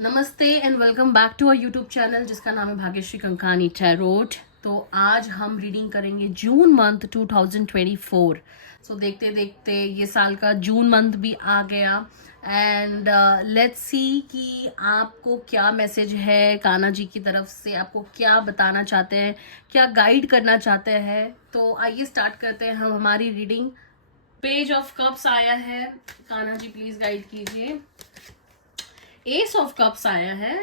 नमस्ते and welcome back to our YouTube channel जिसका नाम है भाग्यश्री कंकानी टैरोट। तो आज हम रीडिंग करेंगे जून मंथ 2024। सो देखते देखते ये साल का जून मंथ भी आ गया एंड लेट्स सी कि आपको क्या मैसेज है कान्हा जी की तरफ से, आपको क्या बताना चाहते हैं, क्या गाइड करना चाहते हैं। तो आइए स्टार्ट करते हैं हम हमारी रीडिंग। पेज ऑफ कप्स आया है, कान्हा जी प्लीज गाइड कीजिए। एस ऑफ कप्स आया है,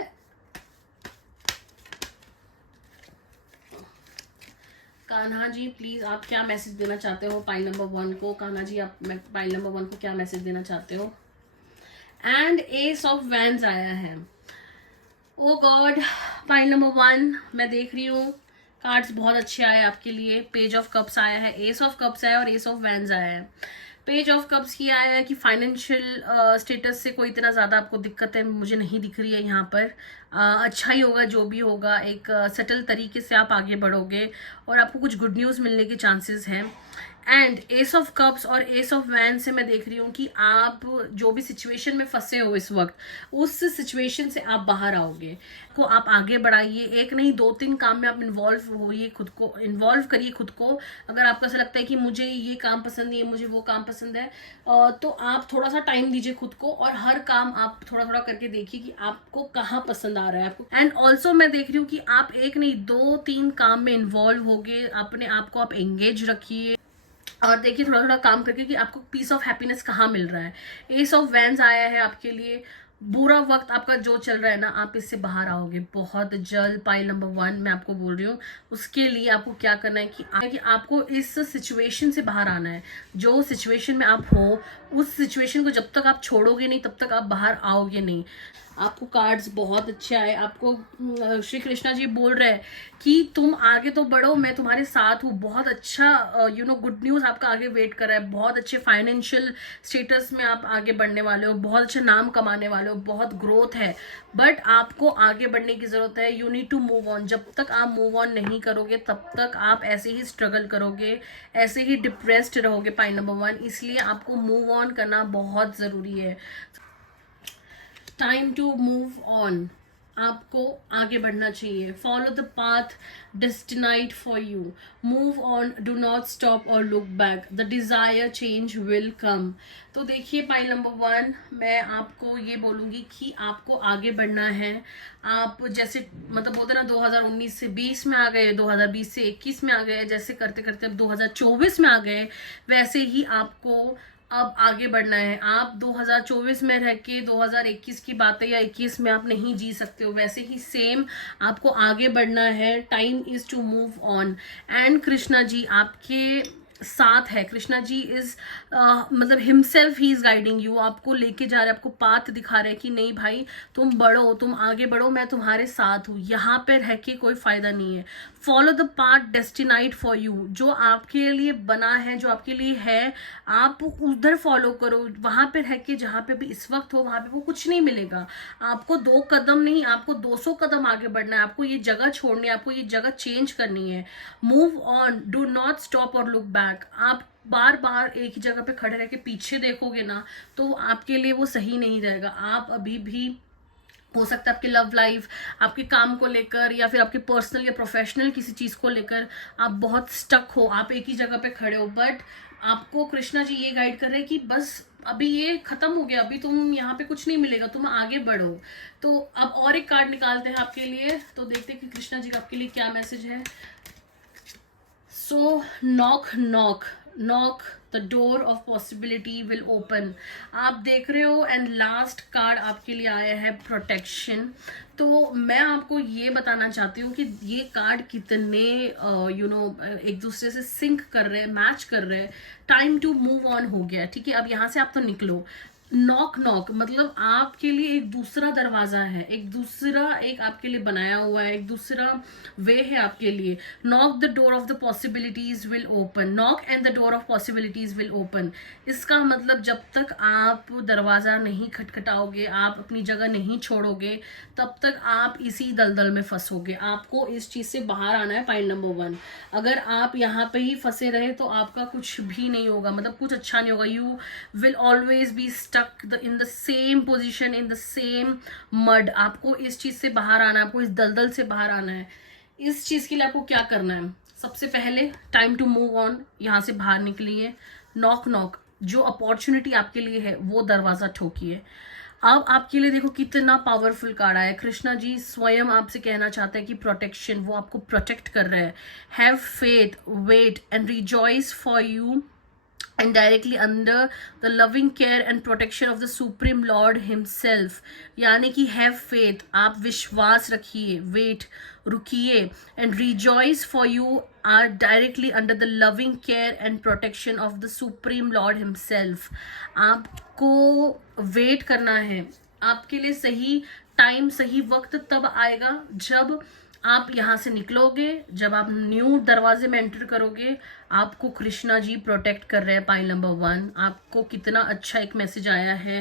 कान्हा जी प्लीज आप क्या मैसेज देना चाहते हो पाइल नंबर 1 को। कान्हा जी आप पाइल नंबर 1 को क्या मैसेज देना चाहते हो। एंड एस ऑफ वैंड्स आया है। ओ गॉड, पाइल नंबर 1 मैं देख रही हूँ कार्ड्स बहुत अच्छे आए आपके लिए। पेज ऑफ कप्स आया है, एस ऑफ कप्स आया और एस ऑफ वैंड्स आया है। पेज ऑफ कप्स ये आया है कि फाइनेंशियल स्टेटस से कोई इतना ज़्यादा आपको दिक्कत है मुझे नहीं दिख रही है यहाँ पर। अच्छा ही होगा जो भी होगा, एक सेटल तरीके से आप आगे बढ़ोगे और आपको कुछ गुड न्यूज़ मिलने के चांसेस हैं। एंड एस ऑफ कप्स और एस ऑफ वैन से मैं देख रही हूँ कि आप जो भी सिचुएशन में फंसे हो इस वक्त, उस सिचुएशन से आप बाहर आओगे। को आप आगे बढ़ाइए, एक नहीं 2-3 काम में आप इन्वॉल्व होइए, खुद को इन्वॉल्व करिए खुद को। अगर आपको ऐसा लगता है कि मुझे ये काम पसंद नहीं है, मुझे वो काम पसंद है, तो आप थोड़ा सा टाइम दीजिए खुद को और हर काम आप थोड़ा थोड़ा करके देखिए कि आपको कहाँ पसंद आ रहा है आपको। एंड ऑल्सो मैं देख रही हूँ कि आप एक नहीं 2-3 काम में इन्वॉल्व होगे, अपने आप को आप एंगेज रखिए और देखिए थोड़ा थोड़ा काम करके कि आपको पीस ऑफ हैप्पीनेस कहाँ मिल रहा है। एस ऑफ वैंस आया है आपके लिए। बुरा वक्त आपका जो चल रहा है ना, आप इससे बाहर आओगे बहुत जल्द। पाइल नंबर 1 मैं आपको बोल रही हूँ, उसके लिए आपको क्या करना है कि आपको इस सिचुएशन से बाहर आना है। जो सिचुएशन में आप हो उस सिचुएशन को जब तक आप छोड़ोगे नहीं तब तक आप बाहर आओगे नहीं। आपको कार्ड्स बहुत अच्छे आए। आपको श्री कृष्णा जी बोल रहे हैं कि तुम आगे तो बढ़ो, मैं तुम्हारे साथ हूँ। बहुत अच्छा गुड न्यूज़ आपका आगे वेट कर रहा है। बहुत अच्छे फाइनेंशियल स्टेटस में आप आगे बढ़ने वाले हो, बहुत अच्छा नाम कमाने वाले हो, बहुत ग्रोथ है। बट आपको आगे बढ़ने की ज़रूरत है। You need to move on. जब तक आप मूव ऑन नहीं करोगे तब तक आप ऐसे ही स्ट्रगल करोगे, ऐसे ही डिप्रेस्ड रहोगे। पाइल नंबर 1, इसलिए आपको मूव ऑन करना बहुत ज़रूरी है। टाइम टू मूव ऑन, आपको आगे बढ़ना चाहिए। Follow the path destined for you, move on, do not stop और look back, the desire change will come. तो देखिए पाइल नंबर 1 मैं आपको ये बोलूँगी कि आपको आगे बढ़ना है। आप जैसे मतलब बोलते ना 2019 से 20 में आ गए, 2020 से 21 में आ गए, जैसे करते करते अब 2024 में आ गए, वैसे ही आपको अब आगे बढ़ना है। आप 2024 में रह के 2021 की बातें या 21 में आप नहीं जी सकते हो, वैसे ही सेम आपको आगे बढ़ना है। Time is to move on and Krishna ji आपके साथ है। कृष्णा जी इज मतलब हिमसेल्फ ही इज गाइडिंग यू। आपको लेके जा रहे हैं, आपको पाथ दिखा रहे हैं कि नहीं भाई तुम बढ़ो, तुम आगे बढ़ो, मैं तुम्हारे साथ हूँ। यहाँ पे रह के कोई फायदा नहीं है। Follow the path destined for you, जो आपके लिए बना है, जो आपके लिए है, आप उधर फॉलो करो। वहां पे रह के जहाँ पे भी इस वक्त हो वहां पे वो कुछ नहीं मिलेगा। आपको 2 कदम नहीं, आपको 200 कदम आगे बढ़ना है। आपको ये जगह छोड़नी है, आपको ये जगह चेंज करनी है। Move on, do not stop और लुक बैक। आप बार बार एक ही जगह पे खड़े रह के पीछे देखोगे ना तो आपके लिए वो सही नहीं रहेगा। आप अभी भी हो सकता है आपकी लव लाइफ, आपके काम को लेकर या फिर आपके पर्सनल या प्रोफेशनल किसी चीज को लेकर आप बहुत स्टक हो, आप एक ही जगह पे खड़े हो। बट आपको कृष्णा जी ये गाइड कर रहे हैं कि बस अभी ये खत्म हो गया, अभी तुम यहाँ पे कुछ नहीं मिलेगा, तुम आगे बढ़ो। तो अब और एक कार्ड निकालते हैं आपके लिए, तो देखते हैं कि कृष्णा जी का आपके लिए क्या मैसेज है। So knock knock knock, the door of possibility will open. आप देख रहे हो एंड लास्ट कार्ड आपके लिए आया है प्रोटेक्शन। तो मैं आपको ये बताना चाहती हूँ कि ये कार्ड कितने एक दूसरे से सिंक कर रहे हैं, मैच कर रहे हैं। टाइम टू मूव ऑन हो गया, ठीक है। अब यहाँ से आप तो निकलो। नॉक नॉक मतलब आपके लिए एक दूसरा दरवाजा है, एक दूसरा एक आपके लिए बनाया हुआ है, एक दूसरा वे है आपके लिए। Knock the door of the possibilities will open, knock and the door of possibilities will open. इसका मतलब जब तक आप दरवाजा नहीं खटखटाओगे, आप अपनी जगह नहीं छोड़ोगे, तब तक आप इसी दलदल में फंसोगे। आपको इस चीज से बाहर आना है। पॉइंट नंबर 1, अगर आप यहाँ पे ही फंसे रहे तो आपका कुछ भी नहीं होगा, मतलब कुछ अच्छा नहीं होगा। You will always be stuck in the same position, in the same mud. आपको इस चीज से बाहर आना है, आपको इस दलदल से बाहर आना है। इस चीज के लिए आपको क्या करना है? सबसे पहले टाइम टू मूव ऑन, यहाँ से बाहर निकलिए। नॉक नॉक, जो अपॉर्चुनिटी आपके लिए है वो दरवाजा ठोकिए। अब आपके लिए देखो कितना पावरफुल कार्ड आया है। कृष्णा जी स्वयं आपसे कहना चाहते हैं कि प्रोटेक्शन, वो आपको प्रोटेक्ट कर रहे हैं। Have faith, wait and rejoice for you and directly under the loving care and protection of the supreme lord himself। यानी कि have faith, आप विश्वास रखिए, wait रुकिए, and rejoice for you are directly under the loving care and protection of the supreme lord himself। आपको wait करना है, आपके लिए सही टाइम, सही वक्त तब आएगा जब आप यहाँ से निकलोगे, जब आप न्यू दरवाजे में एंटर करोगे। आपको कृष्णा जी प्रोटेक्ट कर रहे हैं। पाइल नंबर 1, आपको कितना अच्छा एक मैसेज आया है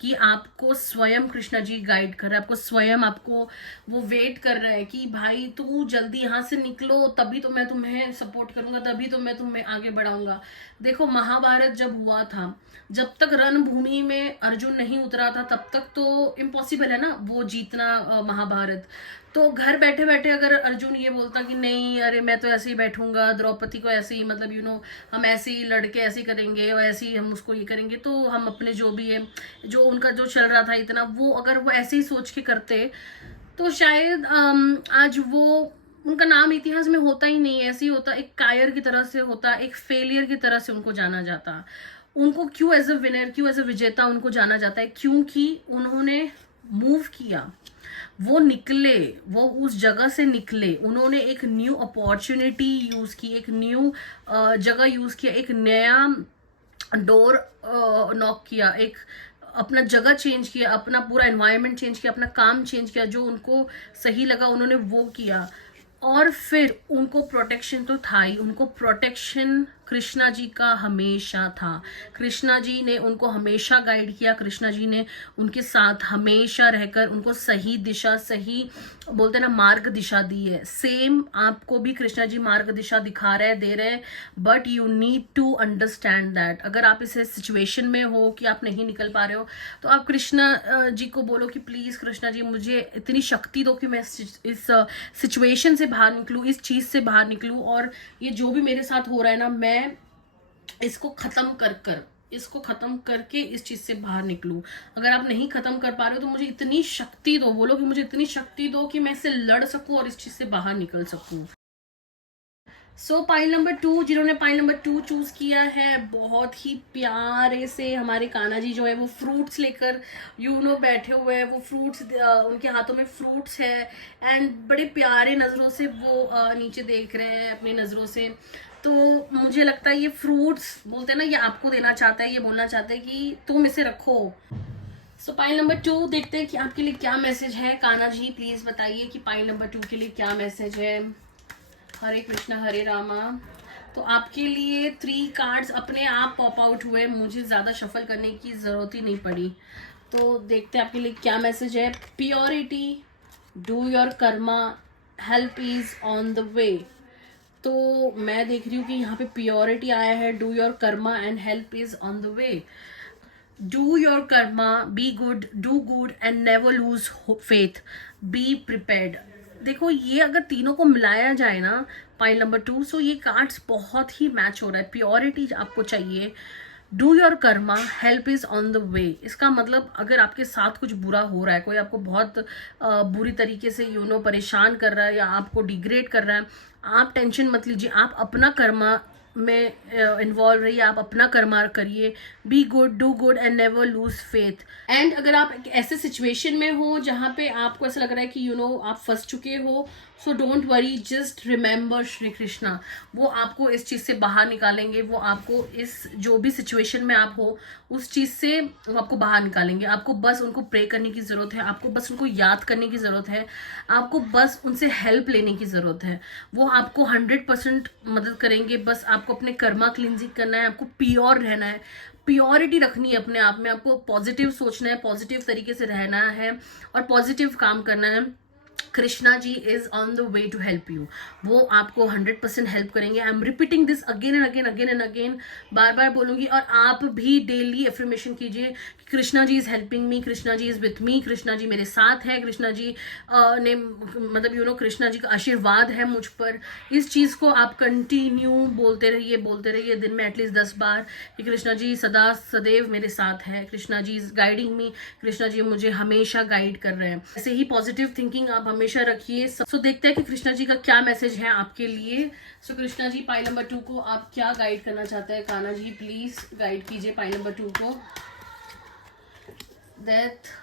कि आपको स्वयं कृष्णा जी गाइड कर रहे हैं, आपको स्वयं आपको वो वेट कर रहे हैं कि भाई तू जल्दी यहाँ से निकलो, तभी तो मैं तुम्हें सपोर्ट करूंगा, तभी तो मैं तुम्हें आगे बढ़ाऊंगा। देखो महाभारत जब हुआ था, जब तक रणभूमि में अर्जुन नहीं उतरा था तब तक तो इम्पॉसिबल है ना वो जीतना महाभारत। तो घर बैठे बैठे अगर अर्जुन ये बोलता कि नहीं अरे मैं तो ऐसे ही बैठूंगा, द्रौपदी को ऐसे ही मतलब हम ऐसे ही लड़के ऐसे ही करेंगे और ऐसे ही हम उसको ये करेंगे, तो हम अपने जो भी है, जो उनका जो चल रहा था इतना, वो अगर वो ऐसे ही सोच के करते तो शायद आज वो उनका नाम इतिहास में होता ही नहीं, ऐसे ही होता, एक कायर की तरह से होता, एक फेलियर की तरह से उनको जाना जाता। उनको क्यों एज अ विनर, क्यों एज अ विजेता उनको जाना जाता है? क्योंकि उन्होंने मूव किया, वो निकले, वो उस जगह से निकले, उन्होंने एक न्यू अपॉर्चुनिटी यूज की, एक न्यू जगह यूज किया, एक नया डोर नॉक किया, एक अपना जगह चेंज किया, अपना पूरा एनवायरनमेंट चेंज किया, अपना काम चेंज किया, जो उनको सही लगा उन्होंने वो किया। और फिर उनको प्रोटेक्शन तो था ही, उनको प्रोटेक्शन कृष्णा जी का हमेशा था। कृष्णा जी ने उनको हमेशा गाइड किया, कृष्णा जी ने उनके साथ हमेशा रहकर उनको सही दिशा, सही बोलते ना मार्ग दिशा दी है। सेम आपको भी कृष्णा जी मार्ग दिशा दिखा रहे हैं, दे रहे हैं, but you need to understand that. अगर आप इस सिचुएशन में हो कि आप नहीं निकल पा रहे हो तो आप कृष्णा जी को बोलो कि प्लीज कृष्णा जी मुझे इतनी शक्ति दो कि मैं इस सिचुएशन से बाहर निकलूं, इस चीज से बाहर निकलूं, और ये जो भी मेरे साथ हो रहा है ना, मैं इसको इसको खत्म करके इस चीज से बाहर निकलूं। अगर आप नहीं खत्म कर पा रहे हो तो मुझे इतनी शक्ति दो, बोलो कि मुझे इतनी शक्ति दो कि मैं इससे लड़ सकूं और इस चीज से बाहर निकल सकूं। सो पाइल नंबर 2, जिन्होंने पाइल नंबर 2 चूज किया है, बहुत ही प्यारे से हमारे कान्हा जी जो है वो फ्रूट्स लेकर बैठे हुए हैं। वो फ्रूट्स, उनके हाथों में फ्रूट्स है एंड बड़े प्यारे नजरों से वो नीचे देख रहे हैं अपनी नजरों से। तो मुझे लगता है ये फ्रूट्स बोलते हैं ना, ये आपको देना चाहता है, ये बोलना चाहता है कि तुम इसे रखो। सो पाइल नंबर 2 देखते हैं कि आपके लिए क्या मैसेज है। कान्हा जी प्लीज बताइए कि पाइल नंबर 2 के लिए क्या मैसेज है। हरे कृष्णा हरे रामा। तो आपके लिए 3 कार्ड्स अपने आप पॉप आउट हुए, मुझे ज़्यादा शफल करने की ज़रूरत ही नहीं पड़ी। तो देखते हैं आपके लिए क्या मैसेज है। Purity, do your Karma, help is on the वे। तो मैं देख रही हूँ कि यहाँ पे प्योरिटी आया है, do your Karma and help is on the way. Do your Karma, be good, do good and never lose faith, be prepared. देखो ये अगर तीनों को मिलाया जाए ना पाइल नंबर 2, सो ये कार्ड्स बहुत ही मैच हो रहा है। प्योरिटी आपको चाहिए, do your Karma, help is on the वे। इसका मतलब अगर आपके साथ कुछ बुरा हो रहा है, कोई आपको बहुत बुरी तरीके से परेशान कर रहा है या आपको डिग्रेड कर रहा है, आप टेंशन मत लीजिए, आप अपना कर्मा में इन्वॉल्व रहिए, आप अपना कर्मा करिए। Be good, do good and never lose faith. And अगर आप एक ऐसे सिचुएशन में हो जहाँ पे आपको ऐसा लग रहा है कि आप फंस चुके हो, so don't worry, just remember Shri Krishna. वो आपको इस चीज़ से बाहर निकालेंगे, वो आपको इस जो भी सिचुएशन में आप हो उस चीज़ से वो आपको बाहर निकालेंगे। आपको बस उनको प्रे करने की ज़रूरत है, आपको बस उनको याद करने की ज़रूरत है, आपको बस उनसे हेल्प लेने की ज़रूरत है। वो आपको 100% मदद करेंगे। बस आपको अपने कर्मा क्लिनजिंग करना है, आपको प्योर रहना है, प्योरिटी रखनी है अपने आप में, आपको पॉजिटिव सोचना है, पॉजिटिव तरीके से रहना है और पॉजिटिव काम करना है। Krishna ji is on the way to help you, वो आपको 100% हेल्प करेंगे। I am repeating this again and again, again and again, बार बार बोलूंगी। और आप भी डेली एफर्मेशन कीजिए कि Krishna ji is helping me, Krishna ji is with me, Krishna ji मेरे साथ है, कृष्णा जी ने मतलब कृष्णा जी का आशीर्वाद है मुझ पर। इस चीज़ को आप कंटिन्यू बोलते रहिए दिन में एटलीस्ट 10 बार कि कृष्णा जी सदा सदैव मेरे साथ है, कृष्णा जी इज गाइडिंग मी, कृष्णा जी मुझे हमेशा गाइड कर रहे हैं। ऐसे ही पॉजिटिव थिंकिंग आप हमेशा रखिए। सो देखते हैं कि कृष्णा जी का क्या मैसेज है आपके लिए। सो कृष्णा जी पाई नंबर 2 को आप क्या गाइड करना चाहते हैं? कान्हा जी प्लीज गाइड कीजिए पाई नंबर 2 को। डेथ,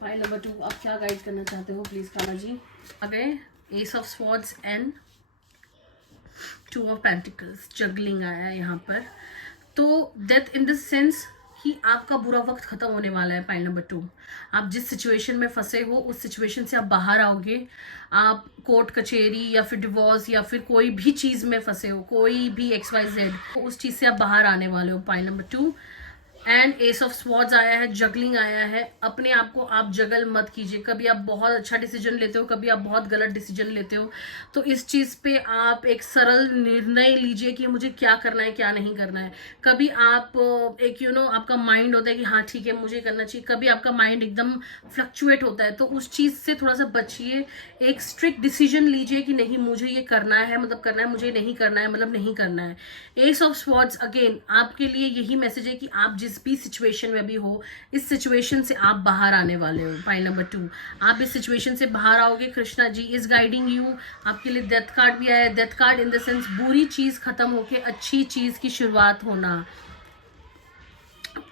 पाई नंबर 2 आप क्या गाइड करना चाहते हो प्लीज कान्हा जी? आगे S of swords and 2 of pentacles, juggling आया है यहाँ पर। तो डेथ इन द सेंस कि आपका बुरा वक्त खत्म होने वाला है। पॉइंट नंबर 2, आप जिस सिचुएशन में फंसे हो उस सिचुएशन से आप बाहर आओगे। आप कोर्ट कचहरी या फिर डिवोर्स या फिर कोई भी चीज़ में फंसे हो, कोई भी XYZ, तो उस चीज़ से आप बाहर आने वाले हो। Point number 2 and S of swords आया है, जगलिंग आया है। अपने आप को आप जगल मत कीजिए। कभी आप बहुत अच्छा डिसीजन लेते हो, कभी आप बहुत गलत डिसीजन लेते हो। तो इस चीज़ पे आप एक सरल निर्णय लीजिए कि मुझे क्या करना है क्या नहीं करना है। कभी आप एक आपका माइंड होता है कि हाँ ठीक है मुझे करना चाहिए, कभी आपका माइंड एकदम फ्लक्चुएट होता है, तो उस चीज़ से थोड़ा सा बचिए। एक स्ट्रिक्ट डिसीजन लीजिए कि नहीं मुझे ये करना है मतलब करना है, मुझे नहीं करना है मतलब नहीं करना है। एस ऑफ स्वॉर्ड्स अगेन आपके लिए यही मैसेज है कि आप जिस भी सिचुएशन में भी हो, इस सिचुएशन से आप बाहर आने वाले हो। पॉइंट नंबर 2, आप इस सिचुएशन से बाहर आओगे। Krishna ji is guiding you. आपके लिए डेथ कार्ड भी आया है। Death card in the sense बुरी चीज खत्म होके अच्छी चीज की शुरुआत होना।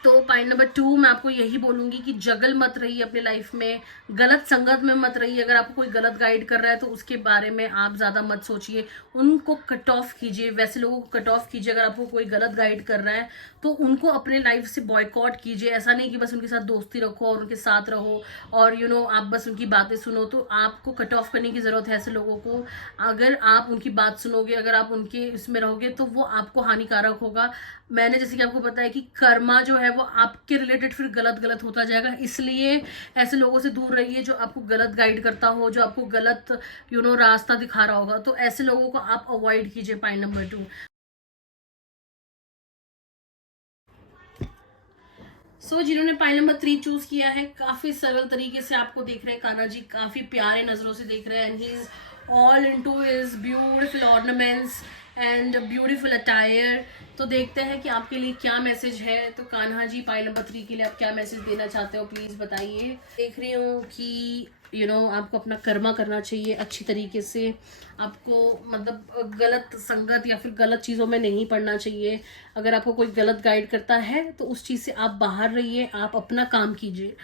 तो पॉइंट नंबर 2 मैं आपको यही बोलूंगी कि जगल मत रहिए अपने लाइफ में, गलत संगत में मत रहिए। अगर आपको कोई गलत गाइड कर रहा है तो उसके बारे में आप ज्यादा मत सोचिए, उनको कट ऑफ कीजिए, वैसे लोगों को कट ऑफ कीजिए। अगर आपको कोई गलत गाइड कर रहा है तो उनको अपने लाइफ से बॉयकॉट कीजिए। ऐसा नहीं कि बस उनके साथ दोस्ती रखो और उनके साथ रहो और आप बस उनकी बातें सुनो। तो आपको कट ऑफ करने की जरूरत है ऐसे लोगों को। अगर आप उनकी बात सुनोगे, अगर आप उनके इसमें रहोगे तो वो आपको हानिकारक होगा। मैंने जैसे कि आपको पता है कि कर्मा जो है वो आपके रिलेटेड फिर गलत गलत होता जाएगा। इसलिए ऐसे लोगों से दूर रहिए जो आपको गलत गाइड करता हो, जो आपको गलत रास्ता दिखा रहा होगा। तो ऐसे लोगों को आप अवॉइड कीजिए। Point number 2। जिन्होंने पाइल नंबर 3 चूज किया है, काफी सरल तरीके से आपको देख रहे हैं कान्हा जी, काफी प्यारे नजरों से देख रहे हैं। And he is all into his beautiful ornaments and beautiful attire. तो देखते हैं कि आपके लिए क्या मैसेज है। तो कान्हा जी पाइल नंबर 3 के लिए आप क्या मैसेज देना चाहते हो प्लीज बताइए। देख रही हूँ कि आपको अपना कर्मा करना चाहिए अच्छी तरीके से। आपको मतलब गलत संगत या फिर गलत चीज़ों में नहीं पड़ना चाहिए। अगर आपको कोई गलत गाइड करता है तो उस चीज़ से आप बाहर रहिए, आप अपना काम कीजिए।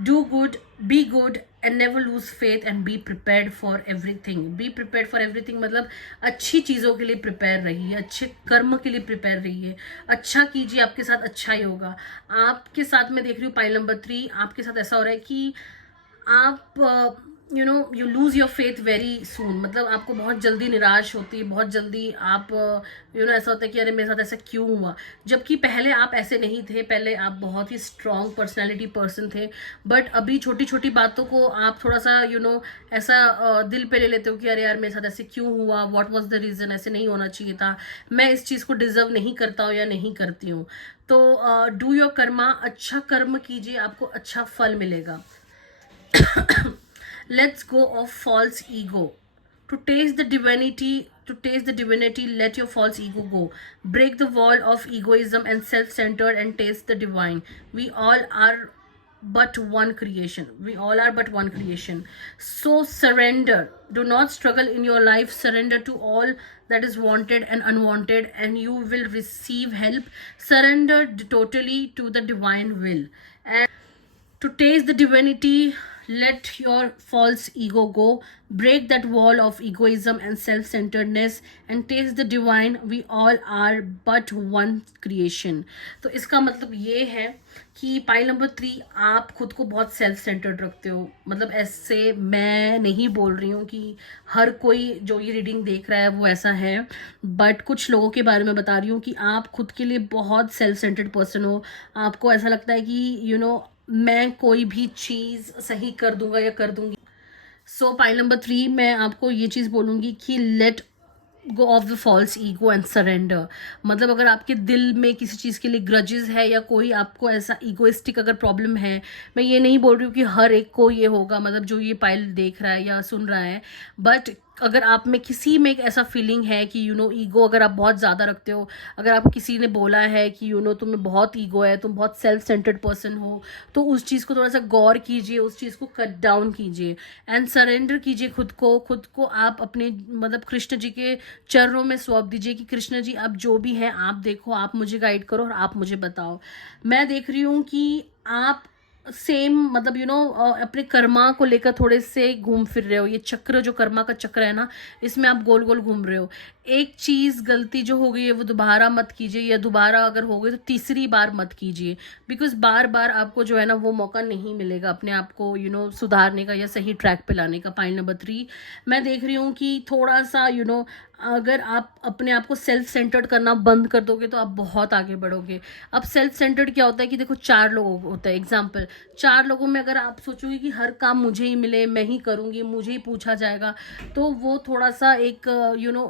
Do good, be good and never lose faith and be prepared for everything. Be prepared for everything मतलब अच्छी चीज़ों के लिए प्रिपेयर रहिए, अच्छे कर्म के लिए प्रिपेयर रहिए, अच्छा कीजिए, आपके साथ अच्छा ही होगा। आपके साथ मैं देख रही हूँ पाइल नंबर 3, आपके साथ ऐसा हो रहा है कि आप you lose your faith very soon. मतलब आपको बहुत जल्दी निराश होती है, बहुत जल्दी आप ऐसा होता है कि अरे मेरे साथ ऐसा क्यों हुआ। जबकि पहले आप ऐसे नहीं थे, पहले आप बहुत ही स्ट्रॉन्ग पर्सनैलिटी पर्सन थे। बट अभी छोटी छोटी बातों को आप थोड़ा सा ऐसा दिल पे ले लेते हो कि अरे यार मेरे साथ ऐसे क्यों हुआ, व्हाट वाज द रीज़न, ऐसे नहीं होना चाहिए था, मैं इस चीज़ को डिजर्व नहीं करता हूँ या नहीं करती हूँ। तो डू योर कर्मा, अच्छा कर्म कीजिए, आपको अच्छा फल मिलेगा। Let's go of false ego. To taste the divinity, let your false ego go. Break the wall of egoism and self-centered and taste the divine. We all are but one creation. We all are but one creation. So surrender. Do not struggle in your life. Surrender to all that is wanted and unwanted, and you will receive help. Surrender totally to the divine will. And to taste the divinity, let your false ego go. Break that wall of egoism and self centeredness and taste the divine. We all are but one creation. तो इसका मतलब ये है कि pile number 3 आप खुद को बहुत सेल्फ सेंटर्ड रखते हो। मतलब ऐसे मैं नहीं बोल रही हूँ कि हर कोई जो ये रीडिंग देख रहा है वो ऐसा है, बट कुछ लोगों के बारे में बता रही हूँ कि आप खुद के लिए बहुत सेल्फ सेंटर्ड पर्सन हो। आपको ऐसा लगता है कि मैं कोई भी चीज़ सही कर दूंगा या कर दूंगी। सो पॉइंट नंबर 3 मैं आपको ये चीज़ बोलूँगी कि let go of the false ego and surrender. मतलब अगर आपके दिल में किसी चीज़ के लिए ग्रजेस है या कोई आपको ऐसा ईगोइस्टिक अगर प्रॉब्लम है, मैं ये नहीं बोल रही हूँ कि हर एक को ये होगा, मतलब जो ये पाइल देख रहा है या सुन रहा है, बट अगर आप में किसी में एक ऐसा फीलिंग है कि ईगो अगर आप बहुत ज़्यादा रखते हो, अगर आपको किसी ने बोला है कि तुम्हें बहुत ईगो है, तुम बहुत सेल्फ सेंटर्ड पर्सन हो, तो उस चीज़ को थोड़ा सा गौर कीजिए, उस चीज़ को कट डाउन कीजिए एंड सरेंडर कीजिए खुद को आप अपने मतलब कृष्ण जी के चरणों में सौंप दीजिए कि कृष्ण जी अब जो भी है आप देखो, आप मुझे गाइड करो और आप मुझे बताओ। मैं देख रही हूँ कि आप सेम मतलब अपने कर्मा को लेकर थोड़े से घूम फिर रहे हो। ये चक्र जो कर्मा का चक्र है ना, इसमें आप गोल गोल घूम रहे हो। एक चीज़ गलती जो हो गई है वो दोबारा मत कीजिए, या दोबारा अगर हो गई तो तीसरी बार मत कीजिए, बिकॉज बार बार आपको जो है ना वो मौका नहीं मिलेगा अपने आप को सुधारने का या सही ट्रैक पे लाने का। पॉइंट नंबर 3 मैं देख रही हूँ कि थोड़ा सा अगर आप अपने आप को सेल्फ सेंटर्ड करना बंद कर दोगे तो आप बहुत आगे बढ़ोगे। अब सेल्फ सेंटर्ड क्या होता है कि देखो 4 लोग होता है, एग्जाम्पल 4 लोगों में अगर आप सोचोगे कि हर काम मुझे ही मिले, मैं ही करूँगी, मुझे ही पूछा जाएगा, तो वो थोड़ा सा एक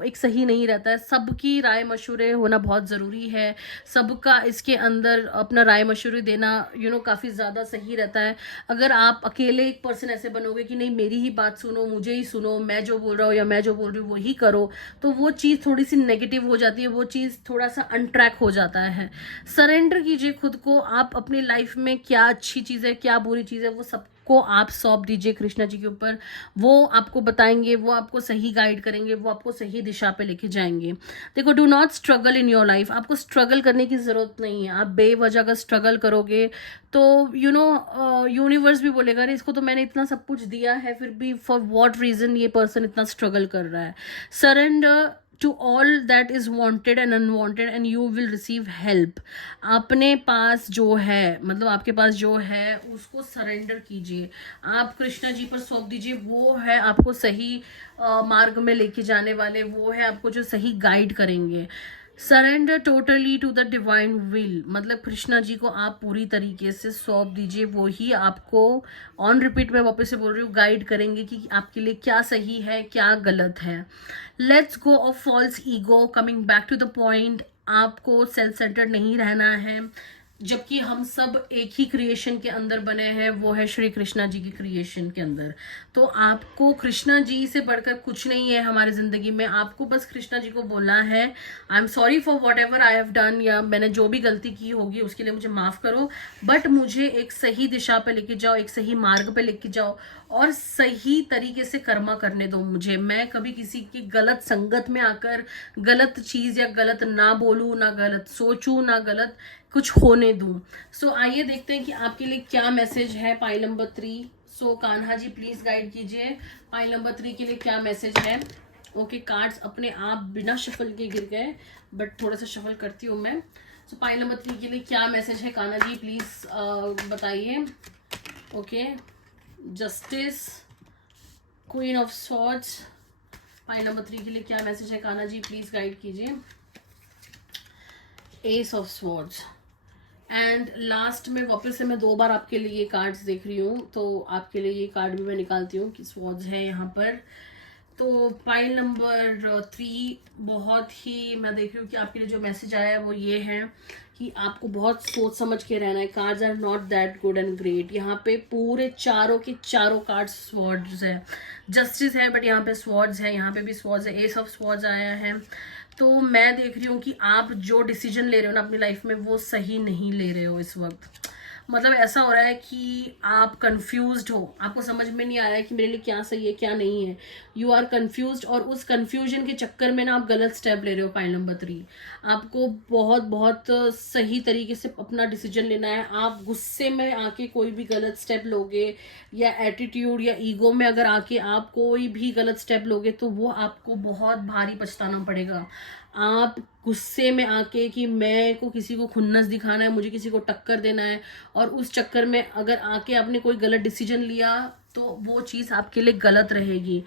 एक सही नहीं रहता है। सबकी राय मशवरे होना बहुत ज़रूरी है, सबका इसके अंदर अपना राय मशवरे देना काफ़ी ज़्यादा सही रहता है। अगर आप अकेले एक पर्सन ऐसे बनोगे कि नहीं मेरी ही बात सुनो, मुझे ही सुनो, मैं जो बोल रहा हूँ या मैं जो बोल रही हूँ वो ही करो, तो वो चीज़ थोड़ी सी नेगेटिव हो जाती है, वो चीज़ थोड़ा सा अनट्रैक हो जाता है। सरेंडर कीजिए खुद को, आप अपनी लाइफ में क्या अच्छी चीज़ है क्या बुरी चीज़ है वो सबको आप सौंप दीजिए कृष्णा जी के ऊपर। वो आपको बताएंगे, वो आपको सही गाइड करेंगे, वो आपको सही दिशा पे लेके जाएंगे। देखो, do not struggle in your life. आपको स्ट्रगल करने की ज़रूरत नहीं है। आप बेवजह अगर स्ट्रगल करोगे तो यूनिवर्स भी बोलेगा अरे इसको तो मैंने इतना सब कुछ दिया है, फिर भी फॉर वॉट रीज़न ये पर्सन इतना स्ट्रगल कर रहा है। Surrender to all that is wanted and unwanted and you will receive help. अपने पास जो है, मतलब आपके पास जो है उसको सरेंडर कीजिए, आप कृष्णा जी पर सौंप दीजिए। वो है आपको सही मार्ग में लेके जाने वाले, वो है आपको जो सही गाइड करेंगे। Surrender totally to the divine will, मतलब कृष्णा जी को आप पूरी तरीके से सौंप दीजिए, वो ही आपको ऑन रिपीट में वापस से बोल रही हूँ गाइड करेंगे कि आपके लिए क्या सही है क्या गलत है। Let's go of false ego, coming back to the point, आपको सेल्फ सेंटर्ड नहीं रहना है, जबकि हम सब एक ही क्रिएशन के अंदर बने हैं, वो है श्री कृष्णा जी की क्रिएशन के अंदर। तो आपको कृष्णा जी से बढ़कर कुछ नहीं है हमारी जिंदगी में। आपको बस कृष्णा जी को बोलना है I am sorry for what ever I have done, या मैंने जो भी गलती की होगी उसके लिए मुझे माफ करो, बट मुझे एक सही दिशा पे लेके जाओ, एक सही मार्ग पे लेके जाओ और सही तरीके से कर्मा करने दो मुझे। मैं कभी किसी की गलत संगत में आकर गलत चीज या गलत ना बोलूं, ना गलत सोचूं, ना गलत कुछ होने दूं। सो आइए देखते हैं कि आपके लिए क्या मैसेज है pile number 3। So Kanha ji please guide कीजिए पाइल नंबर 3 के लिए क्या मैसेज है। ओके, कार्ड्स अपने आप बिना शफल के गिर गए, बट थोड़ा सा शफल करती हूँ मैं। सो पाइल नंबर 3 के लिए क्या मैसेज है कान्हा जी प्लीज बताइए। Okay, justice, queen of swords, pile number 3 के लिए क्या मैसेज है कान्हा जी प्लीज गाइड कीजिए। S of swords and last में वापस से मैं 2 बार आपके लिए ये कार्ड्स देख रही हूँ, तो आपके लिए ये कार्ड भी मैं निकालती हूँ कि स्वॉर्ड्स है यहाँ पर। तो पाइल नंबर 3 बहुत ही मैं देख रही हूँ कि आपके लिए जो मैसेज आया है वो ये है कि आपको बहुत सोच समझ के रहना है। Cards are not that good and great. यहाँ पे पूरे चारों के चारों कार्ड्स स्वॉर्ड्स है, जस्टिस है बट यहाँ पे स्वॉर्ड्स है, यहाँ पे भी स्वॉर्ड्स है, एस ऑफ स्वॉर्ड्स आया है। तो मैं देख रही हूँ कि आप जो डिसीजन ले रहे हो ना अपनी लाइफ में वो सही नहीं ले रहे हो इस वक्त। मतलब ऐसा हो रहा है कि आप कंफ्यूज्ड हो, आपको समझ में नहीं आ रहा है कि मेरे लिए क्या सही है क्या नहीं है। यू आर कंफ्यूज्ड और उस कंफ्यूजन के चक्कर में ना आप गलत स्टेप ले रहे हो। पाइल नंबर 3, आपको बहुत बहुत सही तरीके से अपना डिसीजन लेना है। आप गुस्से में आके कोई भी गलत स्टेप लोगे या एटीट्यूड या ईगो में अगर आके आप कोई भी गलत स्टेप लोगे तो वो आपको बहुत भारी पछताना पड़ेगा। आप गुस्से में आके कि मैं को किसी को खुन्नस दिखाना है, मुझे किसी को टक्कर देना है, और उस चक्कर में अगर आके आपने कोई गलत डिसीजन लिया तो वो चीज़ आपके लिए गलत रहेगी।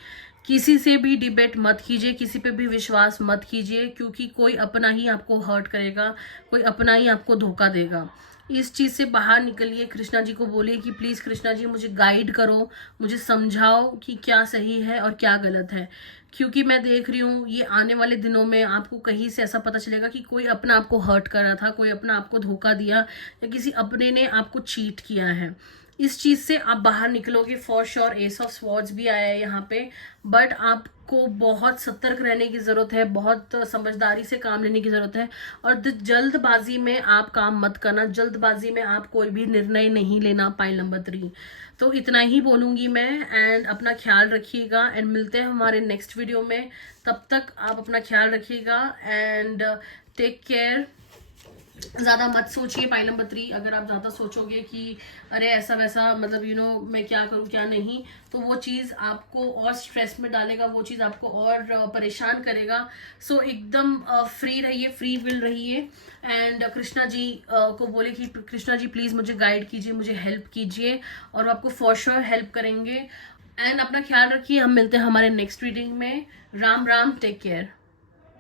किसी से भी डिबेट मत कीजिए, किसी पे भी विश्वास मत कीजिए, क्योंकि कोई अपना ही आपको हर्ट करेगा, कोई अपना ही आपको धोखा देगा। इस चीज़ से बाहर निकलिए। कृष्णा जी को बोलिए कि प्लीज़ कृष्णा जी मुझे गाइड करो, मुझे समझाओ कि क्या सही है और क्या गलत है, क्योंकि मैं देख रही हूँ ये आने वाले दिनों में आपको कहीं से ऐसा पता चलेगा कि कोई अपना आपको हर्ट कर रहा था, कोई अपना आपको धोखा दिया, या किसी अपने ने आपको चीट किया है। इस चीज़ से आप बाहर निकलोगे for sure. S of swords भी आया है यहाँ पे, बट आपको बहुत सतर्क रहने की ज़रूरत है, बहुत समझदारी से काम लेने की ज़रूरत है, और जल्दबाजी में आप काम मत करना, जल्दबाजी में आप कोई भी निर्णय नहीं लेना। Pile number 3। तो इतना ही बोलूँगी मैं, एंड अपना ख्याल रखिएगा, एंड मिलते हैं हमारे नेक्स्ट वीडियो में। तब तक आप अपना ख्याल रखिएगा एंड टेक केयर। ज़्यादा मत सोचिए पाइल नंबर 3। अगर आप ज़्यादा सोचोगे कि अरे ऐसा वैसा, मतलब मैं क्या करूँ क्या नहीं, तो वो चीज़ आपको और स्ट्रेस में डालेगा, वो चीज़ आपको और परेशान करेगा। सो एकदम फ्री रहिए, फ्री विल रहिए, एंड कृष्णा जी को बोले कि कृष्णा जी प्लीज़ मुझे गाइड कीजिए, मुझे हेल्प कीजिए, और वो आपको फॉर श्योर हेल्प करेंगे। एंड अपना ख्याल रखिए। हम मिलते हैं हमारे नेक्स्ट रीडिंग में। Ram Ram, take care.